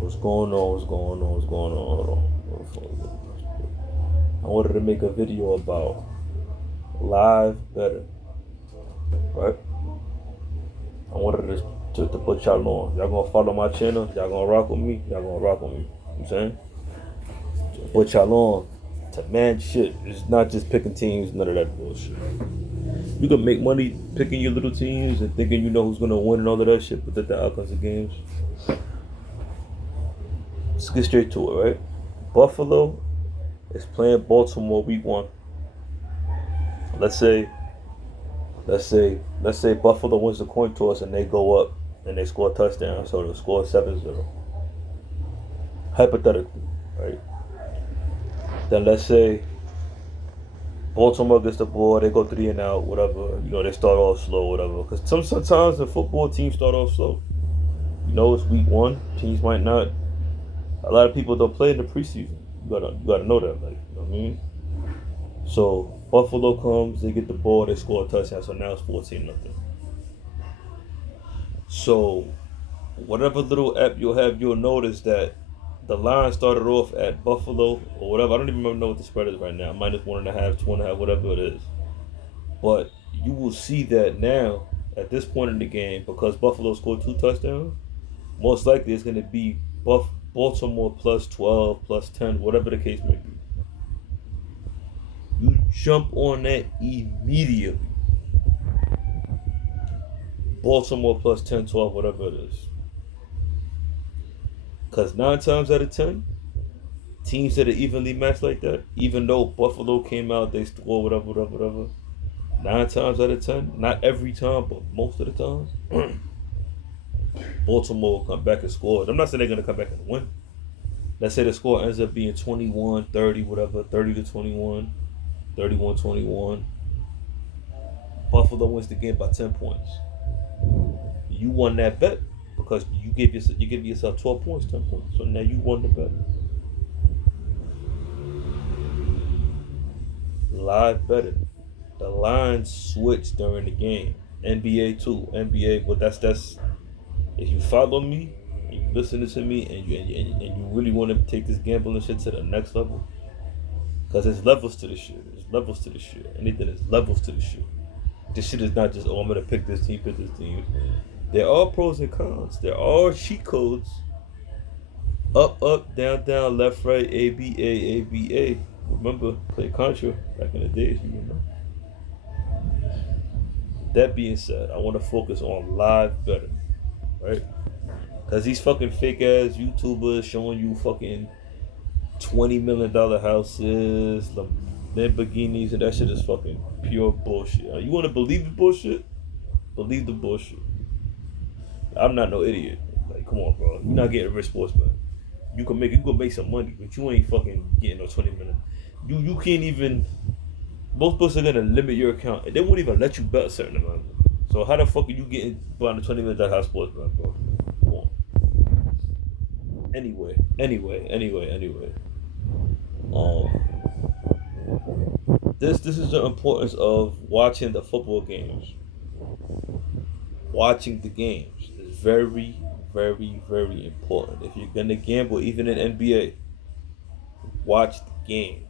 What's going on? What's going on? What's going on? Hold on. I wanted to make a video about live better, right? I wanted to put y'all on. Y'all gonna follow my channel? Y'all gonna rock with me? Y'all gonna rock with me? You know what I'm saying? Put y'all on to man shit. It's not just picking teams, none of that bullshit. You can make money picking your little teams and thinking you know who's gonna win and all of that shit, but the outcomes of games. Let's get straight to it, right? Buffalo is playing Baltimore week one. Let's say Buffalo wins the coin toss and they go up and they score a touchdown, so they'll score 7-0. Hypothetically, right? Then let's say Baltimore gets the ball, they go 3-and-out, whatever. You know, they start off slow, whatever. Because sometimes the football teams start off slow. You know, it's week one. Teams might not. A lot of people don't play in the preseason. You gotta know that, like, you know what I mean? So Buffalo comes, they get the ball, they score a touchdown, so now it's 14-0. So whatever little app you'll have, you'll notice that the line started off at Buffalo or whatever. I don't even know what the spread is right now. -1.5, 2.5, whatever it is. But you will see that now at this point in the game, because Buffalo scored 2 touchdowns, most likely it's going to be Baltimore plus 12, plus 10, whatever the case may be. You jump on that immediately. Baltimore plus 10, 12, whatever it is. Because 9 times out of 10, teams that are evenly matched like that, even though Buffalo came out, they score whatever. 9 times out of 10, not every time, but most of the time, Baltimore will come back and score. I'm not saying they're going to come back and win. Let's say the score ends up being 21, 30, whatever, 30-21, 31-21. Buffalo wins the game by 10 points. You won that bet because you give yourself 12 points, 10 points. So now you won the bet. Live betting. The lines switch during the game. NBA too. NBA, but that's if you follow me, and you listening to me, and you really want to take this gambling shit to the next level, because there's levels to this shit. There's levels to this shit. Anything is levels to this shit. This shit is not just, oh, I'm gonna pick this team. There are pros and cons. There are cheat codes. Up, down, left, right, ABA. Remember, play Contra back in the days, you know. That being said, I want to focus on live betting, right? Because these fucking fake ass YouTubers showing you fucking $20 million houses, Lamborghinis, and that shit is fucking pure bullshit. You want to believe the bullshit? Believe the bullshit. I'm not no idiot. Like, come on, bro. You're not getting rich sports, man. You can make some money, but you ain't fucking getting no 20 million. You can't even. Most books are gonna limit your account, and they won't even let you bet a certain amount. So how the fuck are you getting buying a $20 million house sports, man, bro? Come on. Anyway. This is the importance of watching the football games. Watching the games is very, very important. If you're gonna gamble, even in NBA, watch the games.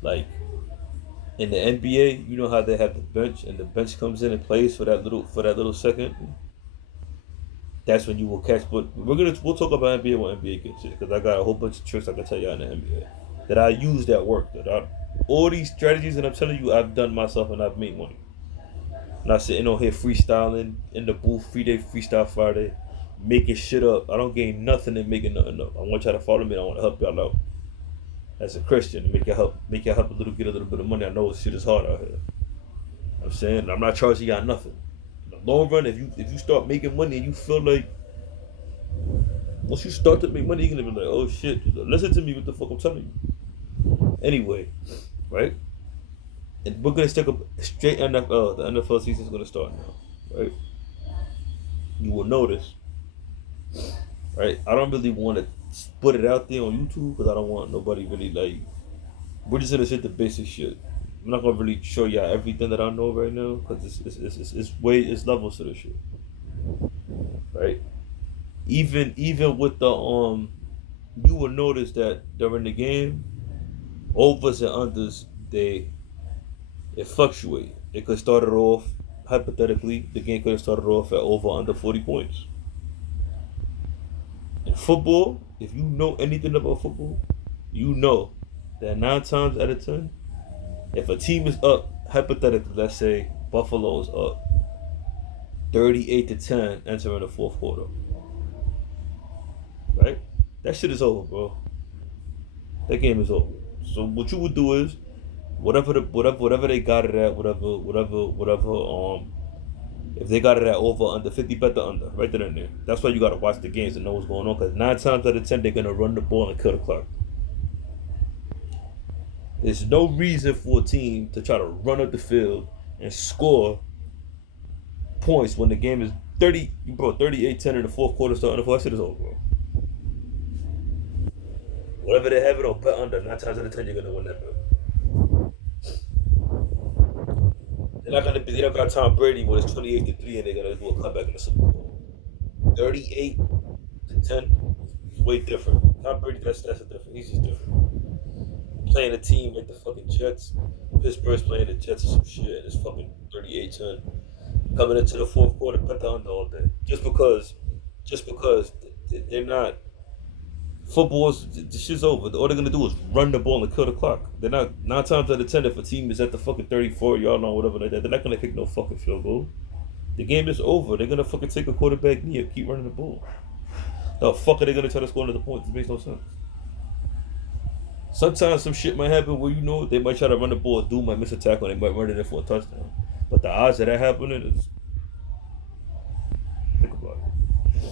Like in the NBA, you know how they have the bench, and the bench comes in and plays for that little second. That's when you will catch. But we'll talk about NBA when NBA gets it, because I got a whole bunch of tricks I can tell you in the NBA that I use that work. All these strategies that I'm telling you, I've done myself and I've made money. Not sitting on here freestyling in the booth, freestyle Friday, making shit up. I don't gain nothing in making nothing up. I want y'all to follow me. I want to help y'all out as a Christian, make y'all help get a little bit of money. I know shit is hard out here. I'm saying I'm not charging y'all nothing. In the long run, if you start making money and you feel like once you start to make money, you're gonna be like, oh shit, listen to me, what the fuck I'm telling you. Anyway, right? And we're gonna stick up straight NFL. The NFL season is gonna start now, right? You will notice, right? I don't really want to put it out there on YouTube because I don't want nobody really like. We're just gonna hit the basic shit. I'm not gonna really show y'all everything that I know right now because it's levels to this shit, right? Even with the you will notice that during the game, overs and unders they fluctuate. It could start it off hypothetically. The game could have started off at over under 40 points. In football, if you know anything about football, you know that 9 times out of 10, if a team is up, hypothetically, let's say Buffalo's up 38-10 entering the fourth quarter, right? That shit is over, bro. That game is over. So what you would do is whatever they got it at, whatever if they got it at over under 50, bet the under right then and there. That's why you gotta watch the games and know what's going on, because 9 times out of 10 they're gonna run the ball and kill the clock. There's no reason for a team to try to run up the field and score points when the game is 38-10 in the fourth quarter starting the fourth. That shit is over, bro. Whatever they have it on, bet under. 9 times out of 10 you're gonna win that bet. They don't got Tom Brady when it's 28-3 and they're gonna do a comeback in the Super Bowl. 38-10 is way different. Tom Brady, that's a different. He's just different. Playing a team like the fucking Jets. Pittsburgh's playing the Jets or some shit and it's fucking 38-10. Coming into the fourth quarter, bet the under all day. Just because they're not. Football's the shit's over. All they're gonna do is run the ball and kill the clock. They're not 9 times out of 10 if a team is at the fucking 34 yard line or whatever like that. They're not gonna kick no fucking field goal. The game is over. They're gonna fucking take a quarterback knee and keep running the ball. The fuck are they gonna try to score another point? This makes no sense. Sometimes some shit might happen where they might try to run the ball, dude might miss a tackle, and they might run it in for a touchdown. But the odds of that happening is, think about it.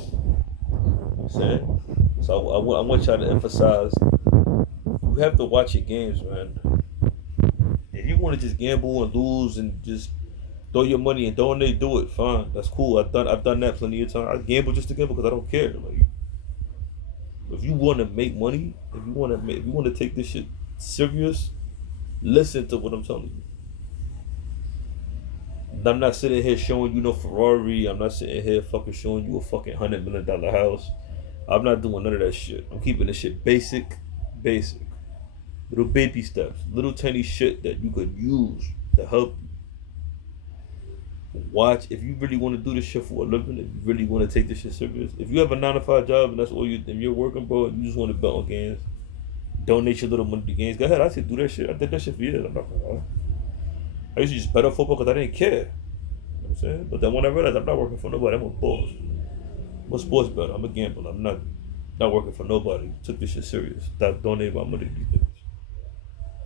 You know what I'm saying? So I want y'all to emphasize, you have to watch your games, man. If you want to just gamble and lose and just throw your money and donate, do it. Fine, that's cool. I've done that plenty of times. I gamble just to gamble because I don't care. Like, if you want to make money, if you want to take this shit serious, listen to what I'm telling you. I'm not sitting here showing you no Ferrari. I'm not sitting here fucking showing you a fucking $100 million house. I'm not doing none of that shit. I'm keeping this shit basic. Little baby steps. Little tiny shit that you could use to help you. Watch. If you really want to do this shit for a living, if you really want to take this shit serious, if you have a 9 to 5 job and that's all you're working, bro, and you just want to bet on games, donate your little money to games, go ahead. I said do that shit. I did that shit for years. I'm not gonna lie. I used to just bet on football because I didn't care. You know what I'm saying? But then when I realized I'm not working for nobody, I'm a boss. I'm a sports bettor. I'm a gambler. I'm not working for nobody. Took this shit serious. Stop donating my money to these niggas.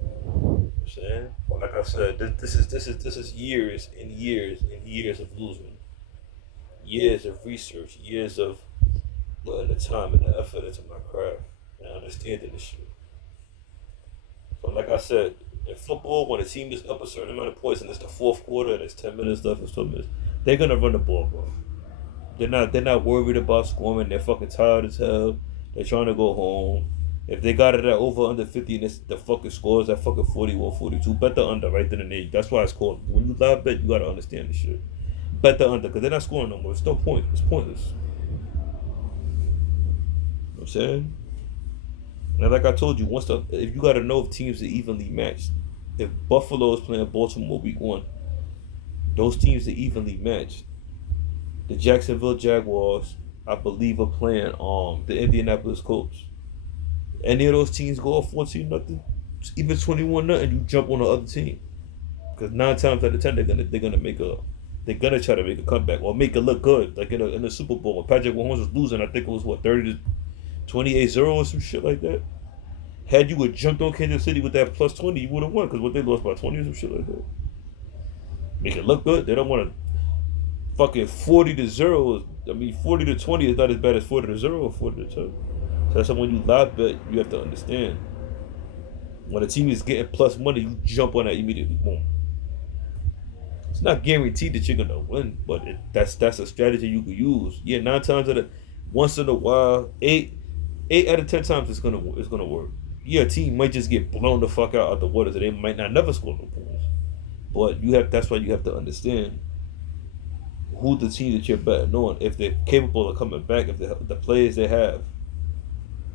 You know what I'm saying? But like I said, this is years and years and years of losing. Years of research, years of putting the time and the effort into my craft and understanding this shit. So like I said, in football, when a team is up a certain amount of points and it's the fourth quarter and it's 10 minutes left, it's 12 minutes, they're gonna run the ball, bro. They're not worried about scoring. They're fucking tired as hell. They're trying to go home. If they got it at over under 50 and the fucking scores at fucking 41, 42, bet the under right then and there. That's why it's called. When you live bet, you gotta understand this shit. Bet the under, because they're not scoring no more. It's no point. It's pointless. You know what I'm saying? And like I told you, if you gotta know if teams are evenly matched. If Buffalo is playing Baltimore week 1, those teams are evenly matched. The Jacksonville Jaguars, I believe, are playing the Indianapolis Colts. Any of those teams go off 14-0, even 21-0, you jump on the other team. Because 9 times out of 10 they're gonna try to make a comeback or make it look good. Like in the Super Bowl when Patrick Mahomes was losing, I think it was 30-28-0 or some shit like that. Had you would jumped on Kansas City with that plus 20, you would have won because what they lost by 20 or some shit like that. Make it look good. They don't want to fucking 40-0. 40-20 is not as bad as 40-0 or 40-2. So that's why when you live bet, you have to understand. When a team is getting plus money, you jump on that immediately. Boom. It's not guaranteed that you're gonna win, but that's a strategy you can use. Yeah, 9 times once in a while, 8 out of 10 times it's gonna work. Yeah, a team might just get blown the fuck out of the water, so they might not never score no points. But that's why you have to understand who the team that you're betting on, if they're capable of coming back, if the players they have.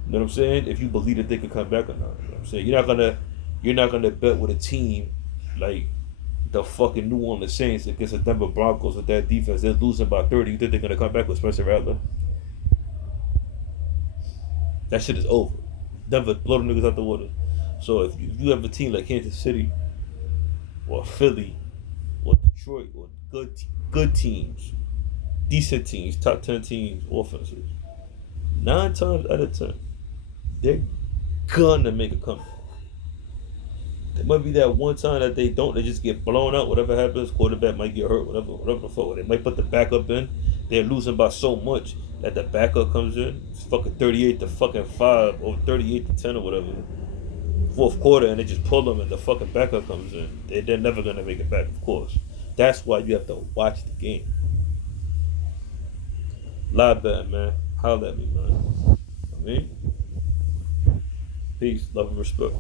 You know what I'm saying? If you believe that they can come back or not. You know what I'm saying? You're not gonna bet with a team like the fucking New Orleans Saints against the Denver Broncos with that defense. They're losing by 30. You think they're gonna come back with Spencer Rattler? That shit is over. Denver blow the niggas out the water. So if you have a team like Kansas City or Philly or Detroit or good teams, decent teams, top 10 teams, offenses, 9 times out of 10, they're gonna make a comeback. There might be that one time that they don't, they just get blown out. Whatever happens, quarterback might get hurt, whatever the fuck. They might put the backup in. They're losing by so much that the backup comes in. It's fucking 38 to fucking 5 or 38 to 10 or whatever. Fourth quarter, and they just pull them and the fucking backup comes in. They're never gonna make it back, of course. That's why you have to watch the game. Live betting, man. Holler at me, man. I mean, peace, love, and respect.